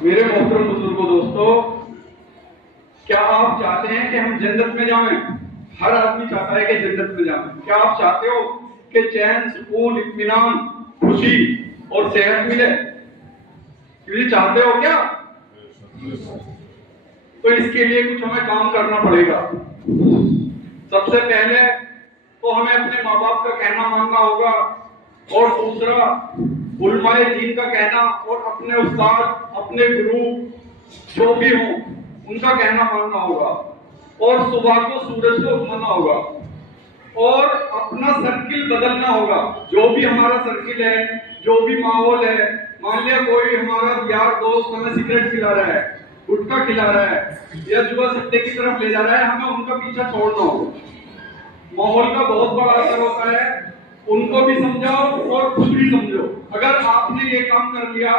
میرے محترم بزرگوں دوستوں، کیا آپ چاہتے ہیں کہ ہم جنت میں جائیں؟ ہر آدمی چاہتا ہے کہ جنت میں جائیں۔ کیا آپ چاہتے ہو کہ چین، سکون، اطمینان، خوشی اور صحت ملے؟ یہ چاہتے ہو کیا؟ تو اس کے لیے کچھ ہمیں کام کرنا پڑے گا۔ سب سے پہلے تو ہمیں اپنے ماں باپ کا کہنا ماننا ہوگا، اور دوسرا علماء دین کا کہنا، اور اپنے استاد، اپنے گرو جو بھی ہوں ان کا کہنا ماننا ہوگا، اور صبح کو سورج کو اٹھانا ہوگا، اور اپنا سرکل بدلنا ہوگا۔ جو بھی ہمارا سرکل ہے، جو بھی ماحول ہے، مان لیا کوئی ہمارا یار دوست ہمیں سگریٹ کھلا رہا ہے، گٹکا کھلا رہا ہے، یا جوا سٹے کی طرف لے جا رہا ہے، ہمیں ان کا پیچھا چھوڑنا ہوگا۔ ماحول کا بہت بڑا اثر ہوتا ہے، ان کو بھی سمجھاؤ اور خود بھی سمجھو۔ اگر آپ نے یہ کام کر لیا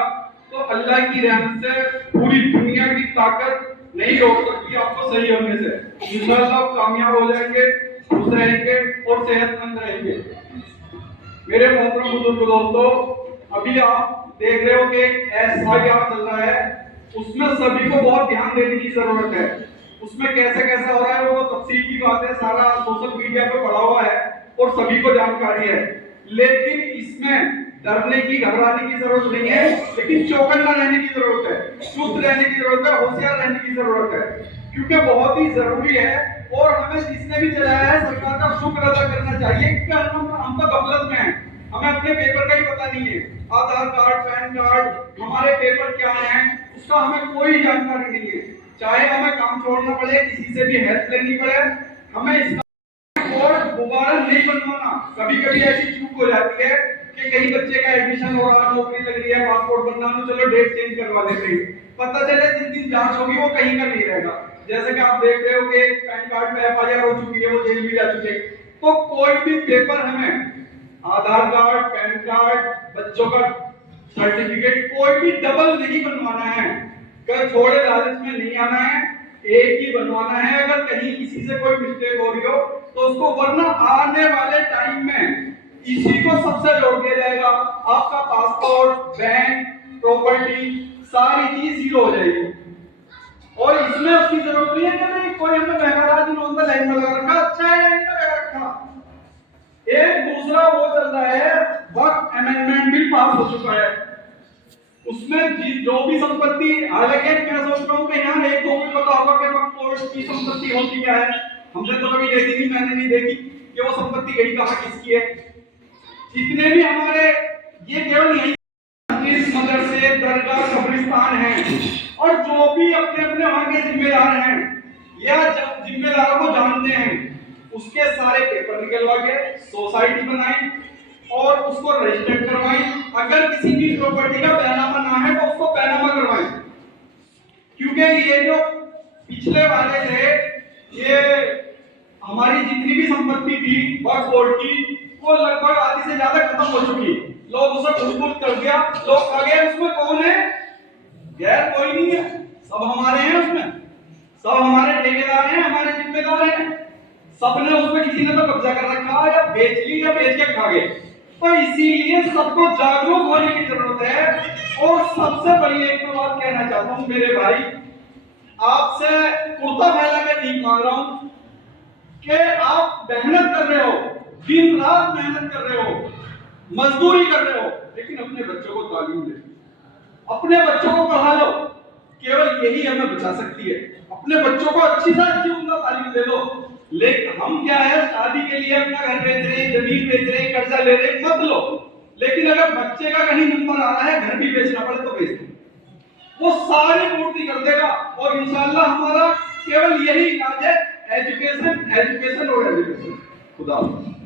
تو اللہ کی رحمت سے پوری دنیا کی طاقت نہیں روک سکتی آپ کو صحیح ہونے سے۔ انشاءاللہ آپ کامیاب ہو جائیں گے، خوش رہیں گے اور صحت مند رہیں گے۔ میرے محترم بزرگ دوستوں، ابھی آپ دیکھ رہے ہو کہ ایسا کیا چل رہا ہے، اس میں سبھی کو بہت دھیان دینے کی ضرورت ہے۔ اس میں کیسے کیسے ہو رہا ہے وہ تفصیل کی بات ہے، سارا سوشل میڈیا پہ پڑا ہوا ہے اور سبھی کو جانکاری ہے۔ لیکن اس میں ڈرنے کی، گھبرانے کی ضرورت نہیں ہے، لیکن چوکنا رہنے کی ضرورت ہے، چست رہنے کی ضرورت ہے، ہوشیار رہنے کی ضرورت ہے، کیونکہ بہت ہی ضروری ہے۔ اور ہمیں جس نے بھی چلایا ہے سرکار کا شکر ادا کرنا چاہیے کہ ہم تو غفلت میں ہیں، ہمیں اپنے پیپر کا ہی پتہ نہیں ہے، آدھار کارڈ، پین کارڈ، ہمارے پیپر کیا ہیں اس کا ہمیں کوئی جانکاری نہیں ہے۔ چاہے ہمیں کام چھوڑنا پڑے، کسی سے بھی ہیلپ لینی پڑے، ہمیں اس کا اور دوبارہ نہیں بنوانا۔ کبھی کبھی ایسی چوک ہو جاتی ہے کہ کہیں بچے کا ایڈمیشن ہو رہا، نوکری لگ رہی ہے، پاسپورٹ بنانا، چلو ڈیٹ چینج کروا لیتے ہیں، پتہ چلے جس دن جانچ ہوگی وہ کہیں کا نہیں رہے گا۔ جیسے کہ آپ دیکھ رہے ہو کہ پین کارڈ میں FIR ہو چکی ہے، وہ جیل بھی جا چکے۔ تو کوئی بھی پیپر ہمیں آدھار کارڈ، پین کارڈ، بچوں کا سرٹیفکیٹ کوئی بھی ڈبل نہیں بنوانا ہے، تھوڑے لالچ میں نہیں آنا ہے، ایک ہی بنوانا ہے۔ اگر کہیں کسی سے کوئی مسٹیک ہو رہی ہو تو اس کو، ورنہ آنے والے ٹائم میں اسی کو سب سے جوڑ دیا جائے گا، آپ کا پاسپورٹ، بینک، پراپرٹی، ساری چیز زیرو ہو جائے گی۔ اور اس میں اس کی ضرورت نہیں ہے کہ نہیں کوئی ہمیں بہرحال جنہوں نے لائن میں لگا رکھا، اچھا ہے لائن میں لگا رکھا۔ ایک دوسرا وہ چل رہا ہے، وقت امینڈمنٹ بل پاس ہو چکا ہے، اس میں جو بھی سمپتی، حالانکہ میں سوچ رہا ہوں کہ یہاں ایک دو کو پتا ہوگا کہ وقت فورسٹ کی سمپتی ہوتی کیا ہے، ہم نے تو کبھی دیکھی نہیں، میں نے نہیں دیکھی کہ وہ سمپتی گئی کہاں، کس کی ہے۔ جتنے بھی ہمارے یہ کیول یہی مدرسے، درگاہ، قبرستان ہیں، اور جو بھی اپنے اپنے وہاں کے ذمہ دار ہیں یا ذمہ داروں کو جانتے ہیں، اس کے سارے پیپر نکلوا کے سوسائٹی بنائیں اور اس کو رجسٹر کروائیں۔ اگر کسی کی پراپرٹی کا بیانامہ نہ ہے تو اس کو بیانامہ کروائیں، کیونکہ یہ جو پچھلے والے تھے، یہ ہماری جتنی بھی سمپتی تھی وقف بورڈ کی، وہ لگ بھگ آدھی سے زیادہ ختم ہو چکی، لوگ اسے خود کر دیا، لوگ آگے اس میں کون ہے؟ غیر کوئی نہیں ہے، سب ہمارے ہیں، اس میں سب ہمارے ٹھیکیدار ہیں، ہمارے ذمہ دار ہیں، سب نے اس میں کسی نے تو قبضہ کر رکھا، یا بیچ لی یا بیچ کے کھا گئے۔ تو اسی لیے سب کو جاگروک ہونے کی ضرورت ہے۔ اور سب سے بڑی ایک بات کہنا چاہتا ہوں میرے بھائی، آپ سے کرتا پھیلا کے نہیں مانگ رہا ہوں کہ آپ محنت کر رہے ہو، دن رات محنت کر رہے ہو، مزدوری کر رہے ہو، لیکن اپنے بچوں کو تعلیم دے، اپنے بچوں کو پڑھا لو، کیول یہی ہمیں بچا سکتی ہے۔ اپنے بچوں کو اچھی سے اچھی عمدہ تعلیم دے دو۔ لیکن ہم کیا ہے، شادی کے لیے اپنا گھر بیچ رہے ہیں، زمین بیچ رہے ہیں، قرضہ لے رہے ہیں، مت لو، لیکن اگر بچے کا کہیں نمبر آ رہا ہے، گھر بھی بیچنا پڑے تو بیچ دو، وہ ساری پورتی کر دے گا۔ اور انشاءاللہ ہمارا کیول یہی علاج ہے، ایجوکیشن، ایجوکیشن اور ایجوکیشن۔ خدا حافظ۔